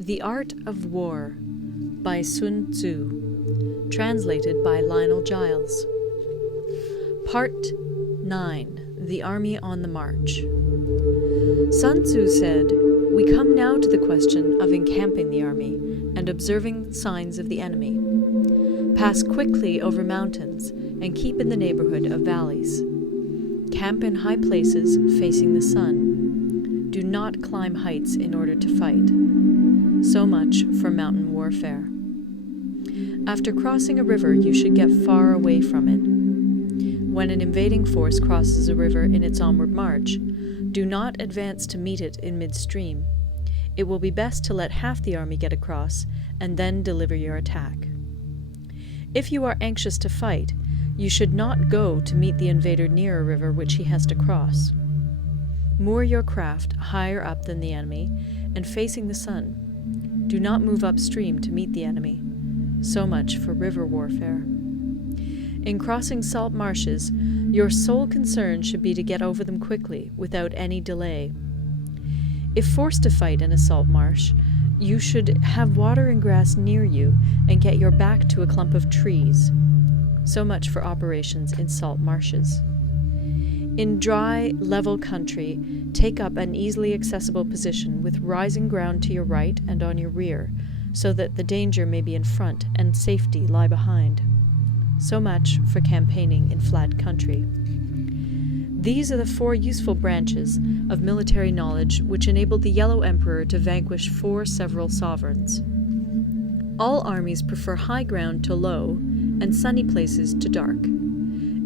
The Art of War by Sun Tzu, translated by Lionel GILES. Part 9. The Army on the March. Sun Tzu said, "We come now to the question of encamping the army and observing signs of the enemy. Pass quickly over mountains and keep in the neighborhood of valleys. Camp in high places facing the sun. Do not climb heights in order to fight." So much for mountain warfare. After crossing a river, you should get far away from it. When an invading force crosses a river in its onward march, do not advance to meet it in midstream. It will be best to let half the army get across and then deliver your attack. If you are anxious to fight, you should not go to meet the invader near a river which he has to cross. Moor your craft higher up than the enemy and facing the sun. Do not move upstream to meet the enemy. So much for river warfare. In crossing salt marshes, your sole concern should be to get over them quickly, without any delay. If forced to fight in a salt marsh, you should have water and grass near you and get your back to a clump of trees. So much for operations in salt marshes. In dry, level country, take up an easily accessible position with rising ground to your right and on your rear, so that the danger may be in front and safety lie behind. So much for campaigning in flat country. These are the 4 useful branches of military knowledge which enabled the Yellow Emperor to vanquish 4 several sovereigns. All armies prefer high ground to low, and sunny places to dark.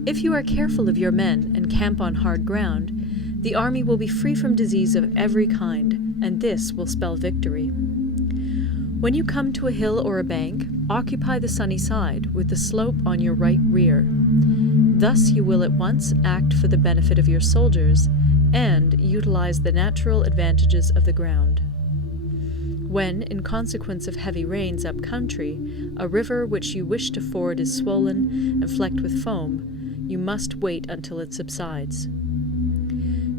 If you are careful of your men and camp on hard ground, the army will be free from disease of every kind, and this will spell victory. When you come to a hill or a bank, occupy the sunny side, with the slope on your right rear. Thus you will at once act for the benefit of your soldiers, and utilize the natural advantages of the ground. When, in consequence of heavy rains up country, a river which you wish to ford is swollen and flecked with foam, you must wait until it subsides.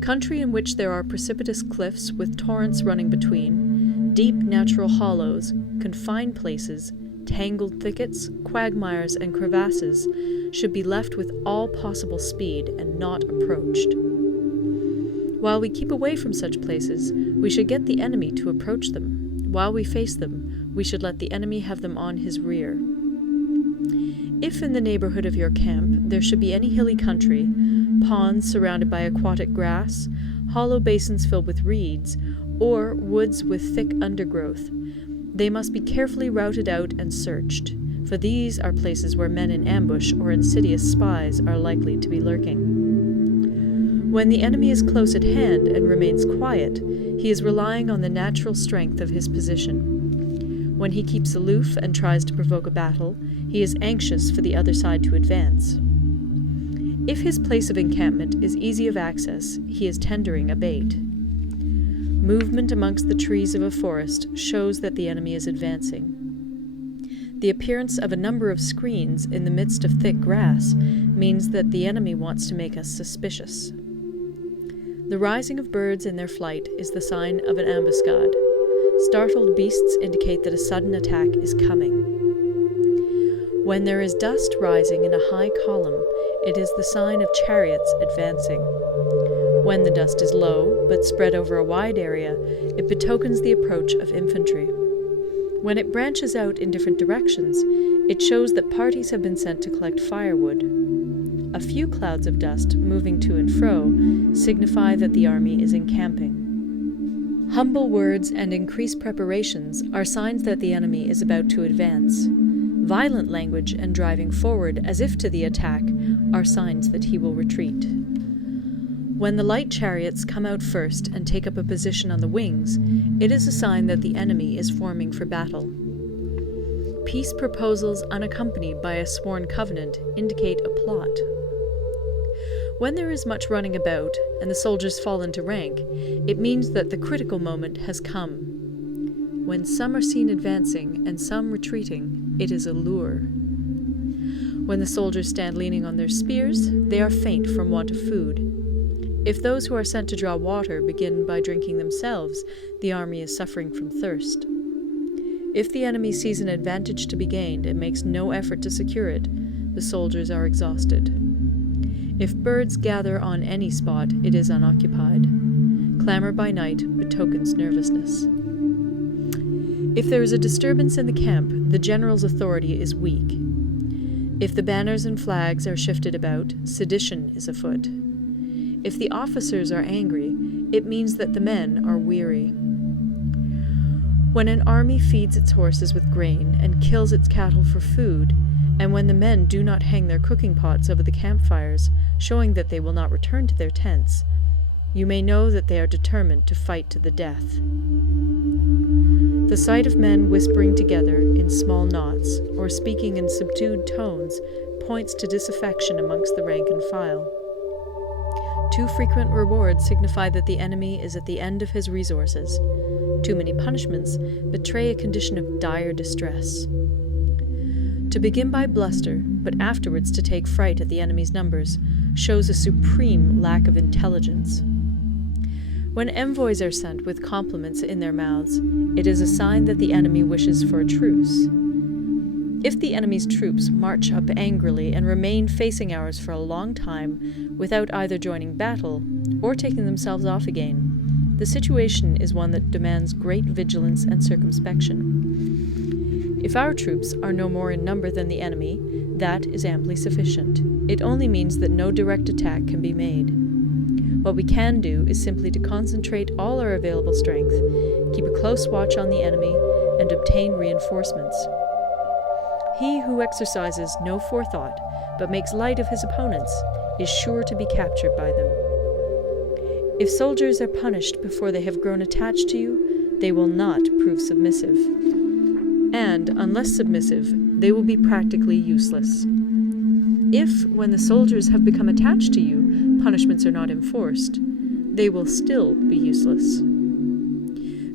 Country in which there are precipitous cliffs with torrents running between, deep natural hollows, confined places, tangled thickets, quagmires, and crevasses should be left with all possible speed and not approached. While we keep away from such places, we should get the enemy to approach them. While we face them, we should let the enemy have them on his rear. If in the neighborhood of your camp there should be any hilly country, ponds surrounded by aquatic grass, hollow basins filled with reeds, or woods with thick undergrowth, they must be carefully routed out and searched, for these are places where men in ambush or insidious spies are likely to be lurking. When the enemy is close at hand and remains quiet, he is relying on the natural strength of his position. When he keeps aloof and tries to provoke a battle, he is anxious for the other side to advance. If his place of encampment is easy of access, he is tendering a bait. Movement amongst the trees of a forest shows that the enemy is advancing. The appearance of a number of screens in the midst of thick grass means that the enemy wants to make us suspicious. The rising of birds in their flight is the sign of an ambuscade. Startled beasts indicate that a sudden attack is coming. When there is dust rising in a high column, it is the sign of chariots advancing. When the dust is low, but spread over a wide area, it betokens the approach of infantry. When it branches out in different directions, it shows that parties have been sent to collect firewood. A few clouds of dust moving to and fro signify that the army is encamping. Humble words and increased preparations are signs that the enemy is about to advance. Violent language and driving forward as if to the attack are signs that he will retreat. When the light chariots come out first and take up a position on the wings, it is a sign that the enemy is forming for battle. Peace proposals unaccompanied by a sworn covenant indicate a plot. When there is much running about, and the soldiers fall into rank, it means that the critical moment has come. When some are seen advancing and some retreating, it is a lure. When the soldiers stand leaning on their spears, they are faint from want of food. If those who are sent to draw water begin by drinking themselves, the army is suffering from thirst. If the enemy sees an advantage to be gained and makes no effort to secure it, the soldiers are exhausted. If birds gather on any spot, it is unoccupied. Clamor by night betokens nervousness. If there is a disturbance in the camp, the general's authority is weak. If the banners and flags are shifted about, sedition is afoot. If the officers are angry, it means that the men are weary. When an army feeds its horses with grain and kills its cattle for food, and when the men do not hang their cooking pots over the campfires, showing that they will not return to their tents, you may know that they are determined to fight to the death. The sight of men whispering together in small knots, or speaking in subdued tones, points to disaffection amongst the rank and file. Too frequent rewards signify that the enemy is at the end of his resources. Too many punishments betray a condition of dire distress. To begin by bluster, but afterwards to take fright at the enemy's numbers, shows a supreme lack of intelligence. When envoys are sent with compliments in their mouths, it is a sign that the enemy wishes for a truce. If the enemy's troops march up angrily and remain facing ours for a long time without either joining battle or taking themselves off again, the situation is one that demands great vigilance and circumspection. If our troops are no more in number than the enemy, that is amply sufficient. It only means that no direct attack can be made. What we can do is simply to concentrate all our available strength, keep a close watch on the enemy, and obtain reinforcements. He who exercises no forethought, but makes light of his opponents, is sure to be captured by them. If soldiers are punished before they have grown attached to you, they will not prove submissive. And, unless submissive, they will be practically useless. If, when the soldiers have become attached to you, punishments are not enforced, they will still be useless.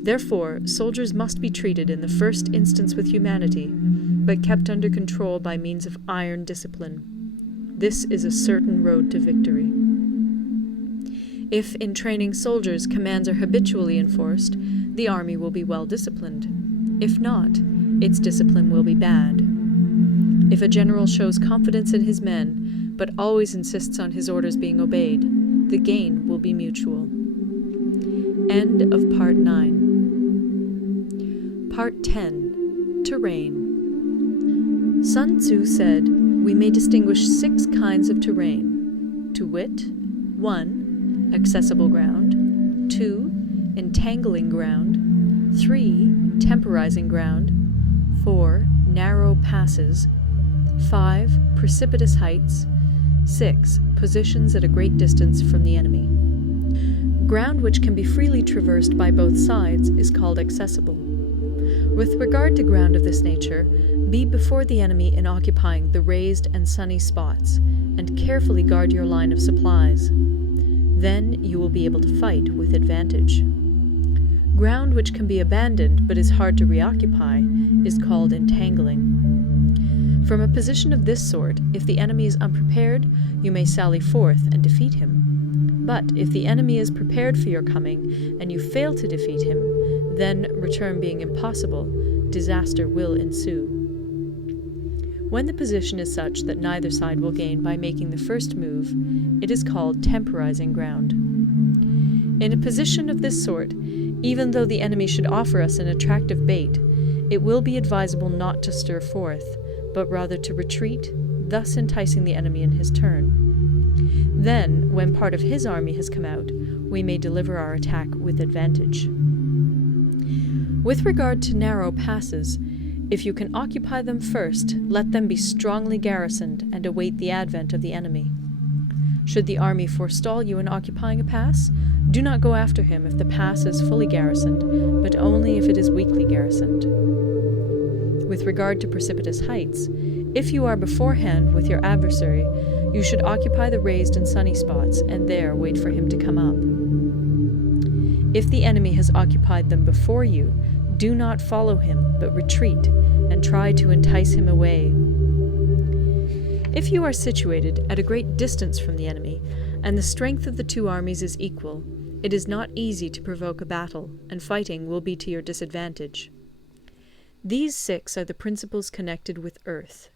Therefore, soldiers must be treated in the first instance with humanity, but kept under control by means of iron discipline. This is a certain road to victory. If, in training soldiers, commands are habitually enforced, the army will be well disciplined. If not, its discipline will be bad. If a general shows confidence in his men, but always insists on his orders being obeyed, the gain will be mutual. End of Part 9. Part 10. Terrain. Sun Tzu said, we may distinguish 6 kinds of terrain, to wit, 1. Accessible ground, 2. Entangling ground, 3. Temporizing ground, 4. Narrow passes, 5. Precipitous heights, 6. Positions at a great distance from the enemy. Ground which can be freely traversed by both sides is called accessible. With regard to ground of this nature, be before the enemy in occupying the raised and sunny spots, and carefully guard your line of supplies. Then you will be able to fight with advantage. Ground which can be abandoned but is hard to reoccupy is called entangling. From a position of this sort, if the enemy is unprepared, you may sally forth and defeat him. But if the enemy is prepared for your coming, and you fail to defeat him, then, return being impossible, disaster will ensue. When the position is such that neither side will gain by making the first move, it is called temporizing ground. In a position of this sort, even though the enemy should offer us an attractive bait, it will be advisable not to stir forth, but rather to retreat, thus enticing the enemy in his turn. Then, when part of his army has come out, we may deliver our attack with advantage. With regard to narrow passes, if you can occupy them first, let them be strongly garrisoned and await the advent of the enemy. Should the army forestall you in occupying a pass, do not go after him if the pass is fully garrisoned, but only if it is weakly garrisoned. With regard to precipitous heights, if you are beforehand with your adversary, you should occupy the raised and sunny spots, and there wait for him to come up. If the enemy has occupied them before you, do not follow him, but retreat, and try to entice him away. If you are situated at a great distance from the enemy, and the strength of the two armies is equal, it is not easy to provoke a battle, and fighting will be to your disadvantage. These 6 are the principles connected with earth.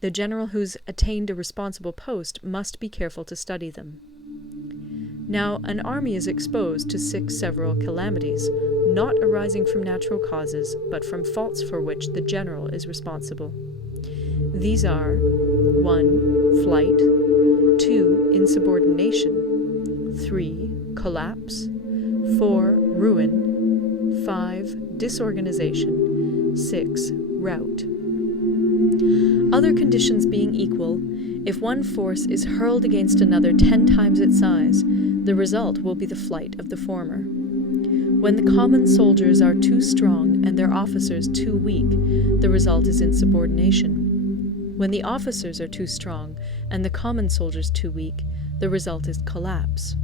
The general who's attained a responsible post must be careful to study them. Now, an army is exposed to 6 several calamities, not arising from natural causes, but from faults for which the general is responsible. These are 1. Flight, 2. Insubordination, 3. Collapse, 4. Ruin, 5. Disorganization, 6. Rout. Other conditions being equal, if one force is hurled against another 10 times its size, the result will be the flight of the former. When the common soldiers are too strong and their officers too weak, the result is insubordination. When the officers are too strong and the common soldiers too weak, the result is collapse.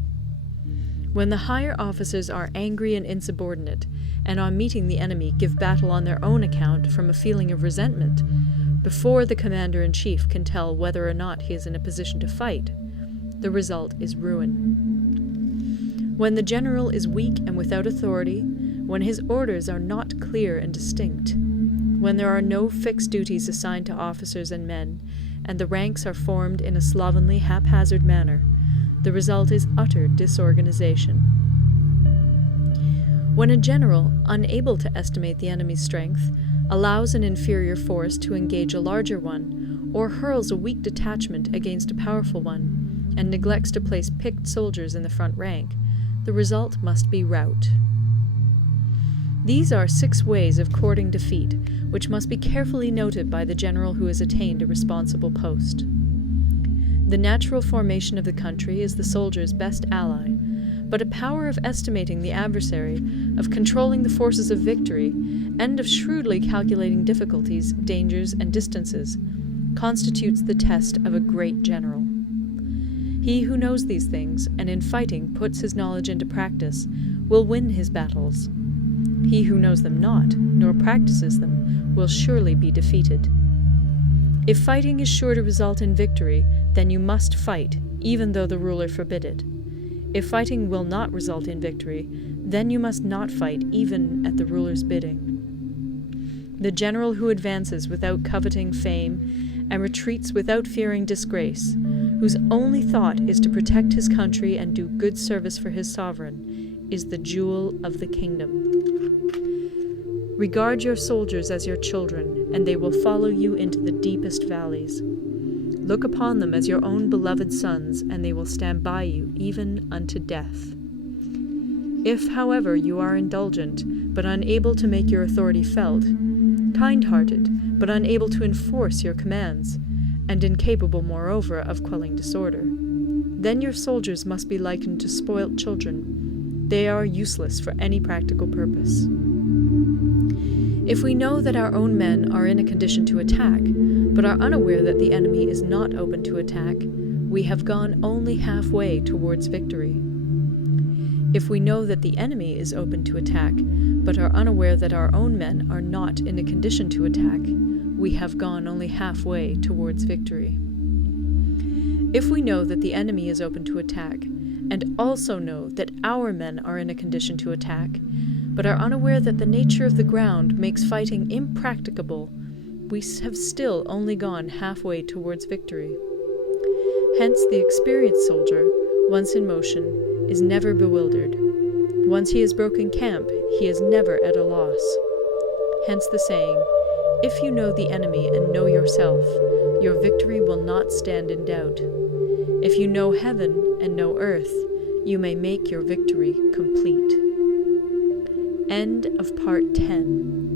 When the higher officers are angry and insubordinate, and on meeting the enemy give battle on their own account from a feeling of resentment, before the commander-in-chief can tell whether or not he is in a position to fight, the result is ruin. When the general is weak and without authority, when his orders are not clear and distinct, when there are no fixed duties assigned to officers and men, and the ranks are formed in a slovenly, haphazard manner, the result is utter disorganization. When a general, unable to estimate the enemy's strength, allows an inferior force to engage a larger one, or hurls a weak detachment against a powerful one, and neglects to place picked soldiers in the front rank, the result must be rout. These are 6 ways of courting defeat, which must be carefully noted by the general who has attained a responsible post. The natural formation of the country is the soldier's best ally, but a power of estimating the adversary, of controlling the forces of victory, and of shrewdly calculating difficulties, dangers, and distances, constitutes the test of a great general. He who knows these things, and in fighting puts his knowledge into practice, will win his battles. He who knows them not, nor practices them, will surely be defeated. If fighting is sure to result in victory, then you must fight, even though the ruler forbid it. If fighting will not result in victory, then you must not fight even at the ruler's bidding. The general who advances without coveting fame, and retreats without fearing disgrace, whose only thought is to protect his country and do good service for his sovereign, is the jewel of the kingdom. Regard your soldiers as your children, and they will follow you into the deepest valleys. Look upon them as your own beloved sons, and they will stand by you even unto death. If, however, you are indulgent, but unable to make your authority felt, kind-hearted, but unable to enforce your commands, and incapable, moreover, of quelling disorder, then your soldiers must be likened to spoilt children. They are useless for any practical purpose. If we know that our own men are in a condition to attack, but are unaware that the enemy is not open to attack, we have gone only halfway towards victory. If we know that the enemy is open to attack, but are unaware that our own men are not in a condition to attack, we have gone only halfway towards victory. If we know that the enemy is open to attack, and also know that our men are in a condition to attack, but are unaware that the nature of the ground makes fighting impracticable, we have still only gone halfway towards victory. Hence the experienced soldier, once in motion, is never bewildered. Once he has broken camp, he is never at a loss. Hence the saying, if you know the enemy and know yourself, your victory will not stand in doubt. If you know heaven and know earth, you may make your victory complete. End of Part 10.